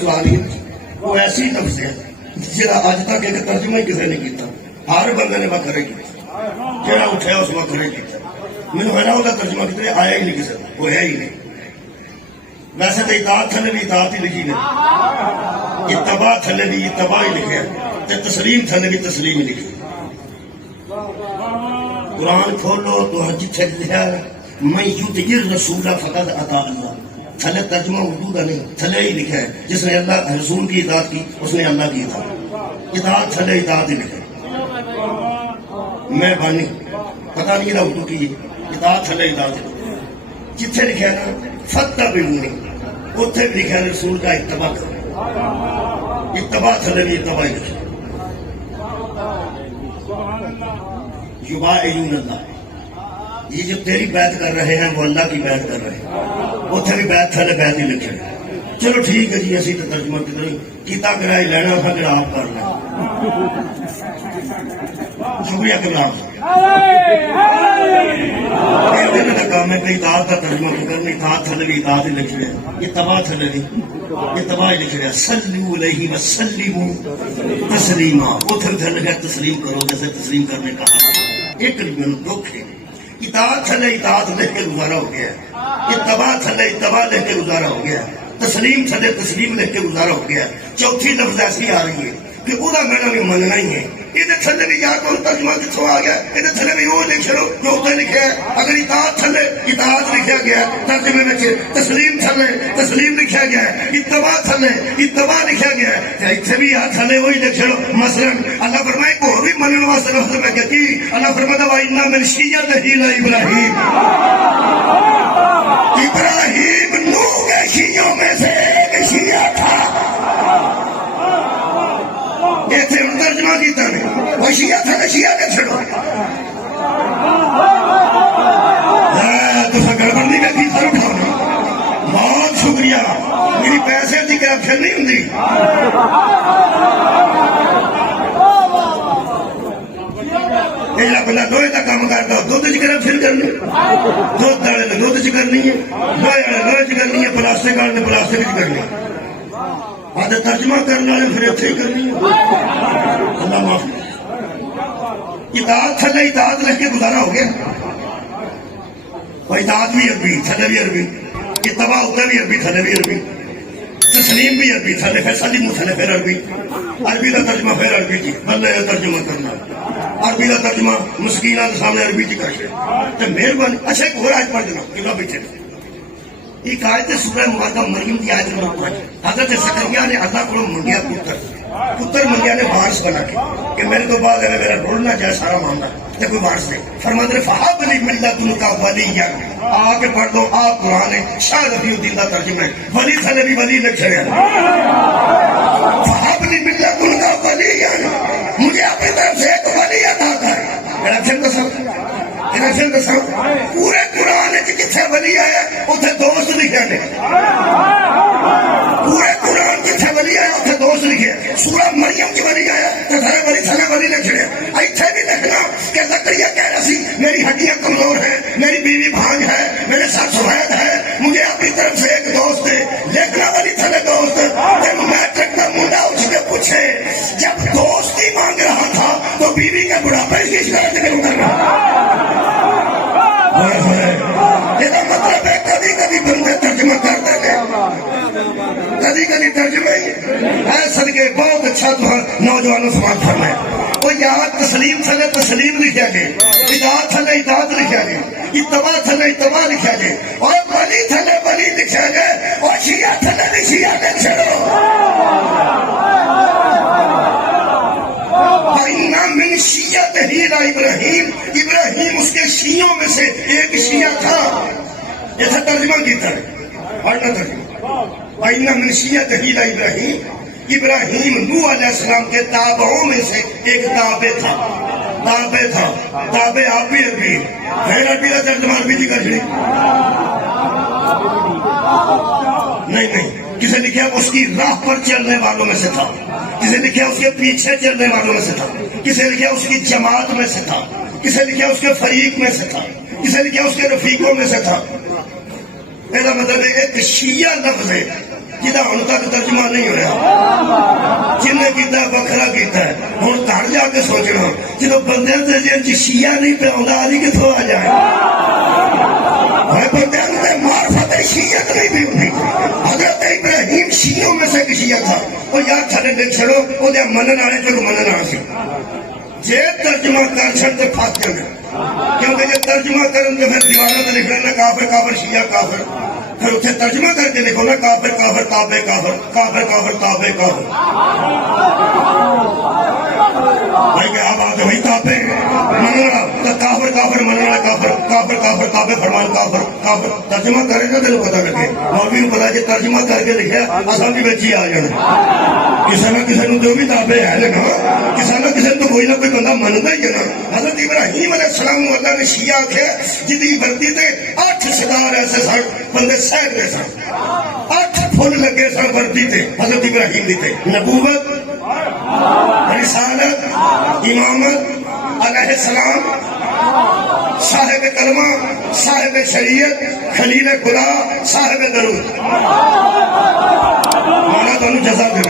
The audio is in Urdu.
سوال ہی وہ ایسی لفظ ہے جہاں اج تک ایک ترجمہ ہی کسی نے کیتا، ہر بندے نے وکھرے کیتا، جہاں اٹھیا اس وکھرے کیتا، مینوں ہے نا وہ ترجمہ کتنے آیا ہی نہیں کسی کا، وہ ہے ہی نہیں۔ ویسے تو اطاعت تھلے بھی اطاعت ہی لکھی نہیں، اتباع تھلے بھی اتباع ہی لکھا، تسلیم تھلے بھی تسلیم ہی لکھی۔ قرآن کھولو تو جتھے لکھا ہے میں یطیع الرسول فقد اطاع اللہ، تھلے ترجمہ اردو کا نہیں، تھلے ہی لکھا ہے جس نے اللہ رسول کی اطاعت کی اس نے اللہ کی اطاعت، اطاعت تھلے اطاعت ہی لکھا۔ میں بانی پتہ نہیں رہا اردو کی اطاعت تھلے اطاعت ہی لکھا، جتھے لکھا نا فاتبعونی اتنے بھی لکھا رسول کا اتباع کرو، اتباع تھلے بھی اتباع ہی لکھا۔ یبایعون اللہ، یہ جو تیری بیعت کر رہے ہیں وہ اللہ کی بیعت کر رہے ہیں، اتنے بھی بیعت تھلے بیعت ہی لکھے۔ چلو ٹھیک ہے جی، اسی تو ترجمہ کیتا کرا ہی لینا تھا کہ آپ کر لیں۔ شکریہ کلام کام ہے کہ اطاعت کا ترجمہ کرنا، اطاعت تھلے بھی اطاعت ہی لکھ رہے، اتباع تھلے بھی اتباع ہی لکھ رہے۔ صلوا علیہ وسلموا تسلیما، اتنے تھلے لکھا تسلیم کرو جیسے تسلیم کرنے کا ایک من دکھ ہے۔ اطاعت تھلے اطاعت لکھ کے گزارا ہو گیا، اتباع تھلے اتباع لکھ کے گزارا ہو گیا، تسلیم تھلے تسلیم لکھ کے گزارا ہو گیا۔ چوتھی لفظ ایسی آ رہی ہے کہ وہ میرا بھی مننا ہی ہے۔ یہ تھلے بھی یا تو ترجمہ کتوں آ گیا، یہ تھلے بھی وہ لکھ لو جو اتنے لکھا ہے۔ اگر اطاعت تھلے اطاعت لکھا گیا ترجمے میں تسلیم تھلے تسلیم لکھا گیا ہے، اتباع تھلے اتباع لکھا گیا ہے، اتنے بھی آ تھلے وہی لکھ لو۔ مثلا اللہ فرمائے کو بھی منن واسطے لفظ میں کہ اللہ فرماتا وَإِنَّ مِنْ شِيَّعَتِهِ لَإِبْرَاهِيمَ، ابراہیم نوح کے شیعوں میں سے ایک شیعہ تھا۔ ایسے ان ترجمہ کیتا نہیں، وہ شیعہ تھا شیعہ نے چھڑو۔ تو گڑبڑ نہیں میں سر اٹھاؤں، بہت شکریہ، میری پیسے کی کرپشن نہیں ہوں۔ بندہ لوہے کا کام کرتا دھد چ کرپشن کرنی، دھد والے نے دھد چ کرنی ہے، لوہے والے لوہے چ کرنی ہے، پلاسٹک والے نے پلاسٹک چ کرنی ہے، آدھے ترجمہ کرنے والے پھر اتنے ہی کرنی ہے۔ اللہ معاف کرے۔ اطاعت تھلے اطاعت لکھ کے گزارا ہو گیا، وہ اطاعت بھی عربی تھلے بھی عربی، اتباع اتنے بھی عربی تھلے بھی عربی، تسلیم بھی عربی تھلے پھر سلیم تھلے پھر عربی، عربی کا ترجمہ پھر عربی کی بندے کا ترجمہ کرنا، عربی کا ترجمہ مسکینہ کے سامنے عربی کی کر کے تو مہربانی۔ اچھا ایک اور آیت پڑھ دینا کتنا پیچھے ایک آیت سورہ مبارکہ مریم کی آیت نمبر 5۔ حضرت زکریا نے اللہ کو منگیا پتر منگیا نے وارث بنا کے کہ میرے تو بعد اگر میرا ڈھولنا جائے سارا معاملہ تو کوئی وارث نہیں، فرماتے ہیں فہب لی من لدنک ولییا، آ کے پڑھ دو آپ قرآن شاہ رفیع الدین کا ترجمہ ہے، ولی تھلے بھی ولی لکھ رہے ہیں۔ فہب لی من لدنک ولییا، مجھے اپنی طرف سے ایک ولی عطا کر۔ پورے قرآن جتنے ولی آیا اتنے دوست لکھے نے، پورے قرآن جتنے ولی آیا اتنے دوست لکھے۔ سورہ مریم کی ولی آیا تو تھلے ولی لکھے، اتنے بھی لکھنا کہ زکریا کہہ رہا سی میری ہڈیاں کمزور ہیں، میری بیوی بھانج ہے، میرے ساتھ سفید ہے، مجھے اپنی طرف سے ایک دوست ہے، لکھنا ولی تھلے دوست۔ میٹرک کا منڈا اس سے پوچھے جب دوستی مانگ رہا تھا تو بیوی کے بڑھاپے کی شکایت کیوں کر رہا؟ یہ مطلب ہے کبھی کبھی بندے ترجمہ کرتے ہیں، کبھی کبھی ترجمہ ہی ایسا کہ بہت اچھا تو نوجوانوں سماج فرمائے۔ وہ یہاں تسلیم تھلے تسلیم لکھا گیا، اطاعت تھلے اطاعت لکھا گیا، اتباع تھلے اتباع لکھا گیا، اور ولی تھلے ولی لکھا گیا، اور شیعہ تھلے بھی شیعہ لکھ چھڑو۔ وَإِنَّ مِنْ شِيَّعَتِهِ لَإِبْرَاهِيمَ، ابراہیم اس کے شیعوں میں سے ایک شیعہ تھا۔ ایسا ترجمہ کیتا ہے، پڑھنا ترجمہ۔ وَإِنَّ مِنْ شِيَّعَتِهِ لَإِبْرَاهِيمَ، ابراہیم نوح علیہ السلام کے تابعوں میں سے ایک تابع تھا، تابع آپ بھی عربی پھر عربی کا ترجمہ عربی کی کر چڑی نہیں، کسی لکھا اس کی راہ پر چلنے والوں میں سے تھا، کسی لکھا اس کے پیچھے چلنے والوں میں سے تھا، کسی لکھا اس کی جماعت میں سے تھا، کسی لکھا اس کے فریق میں سے تھا، کسی لکھا اس کے رفیقوں میں سے تھا۔ میرا مطلب ہے ایک شیعہ لفظ ہے جہاں ہوں تک ترجمہ نہیں ہوا، جن نے کیتا وکھرا کیتا ہے. ہوں گھر جا کے سوچنا جب بندے کے ذہن چ شیعہ نہیں پہ آتا علی کتوں آ جائے؟ بندے معرفت شیعت نہیں بھی ہوتی. حضرت ابراہیم شیعوں میں سے ایک شیعہ تھا. وہ یار تھلے دیکھ چڑو وہ منن والے چلو منن والا سی. جے ترجمہ کر چڑتے پھس جانا، کیونکہ جب ترجمہ کرن تو پھر دیواروں سے لکھ لینا کافر کافر شیعہ کافر، پھر اتنے ترجمہ کر کے لکھو نا کافر کافر تابع کافر، کافر کافر تابع کافر. بھائی کیا بات ہے بھائی؟ تابع مننا تو کافر کافر مننا کافر، کافر کافر تابع فرمان کافر کافر. ترجمہ کرے گا تینوں پتا لگے. مولوی کو پتا جی ترجمہ کر کے لکھا اصل بھی بچی آ جانا. کسی نہ کسی نے جو بھی تابع ہے نا، کسی نہ کسی تو کوئی نہ کوئی بندہ منتا ہی ہے نا. حضرت ابراہیم علیہ السلام اللہ نے شیعہ آخیا جی وردی تے 8 ستار ایسے سن بندے سہ گئے سن، 8 پھول لگے سن وردی تے حضرت ابراہیم دی تے. نبوت، رسالت، امامت، علیہ السلام، صاحب کلمہ، صاحب شریعت، خلیل خدا، صاحب درود. مانا تمہیں جزا دے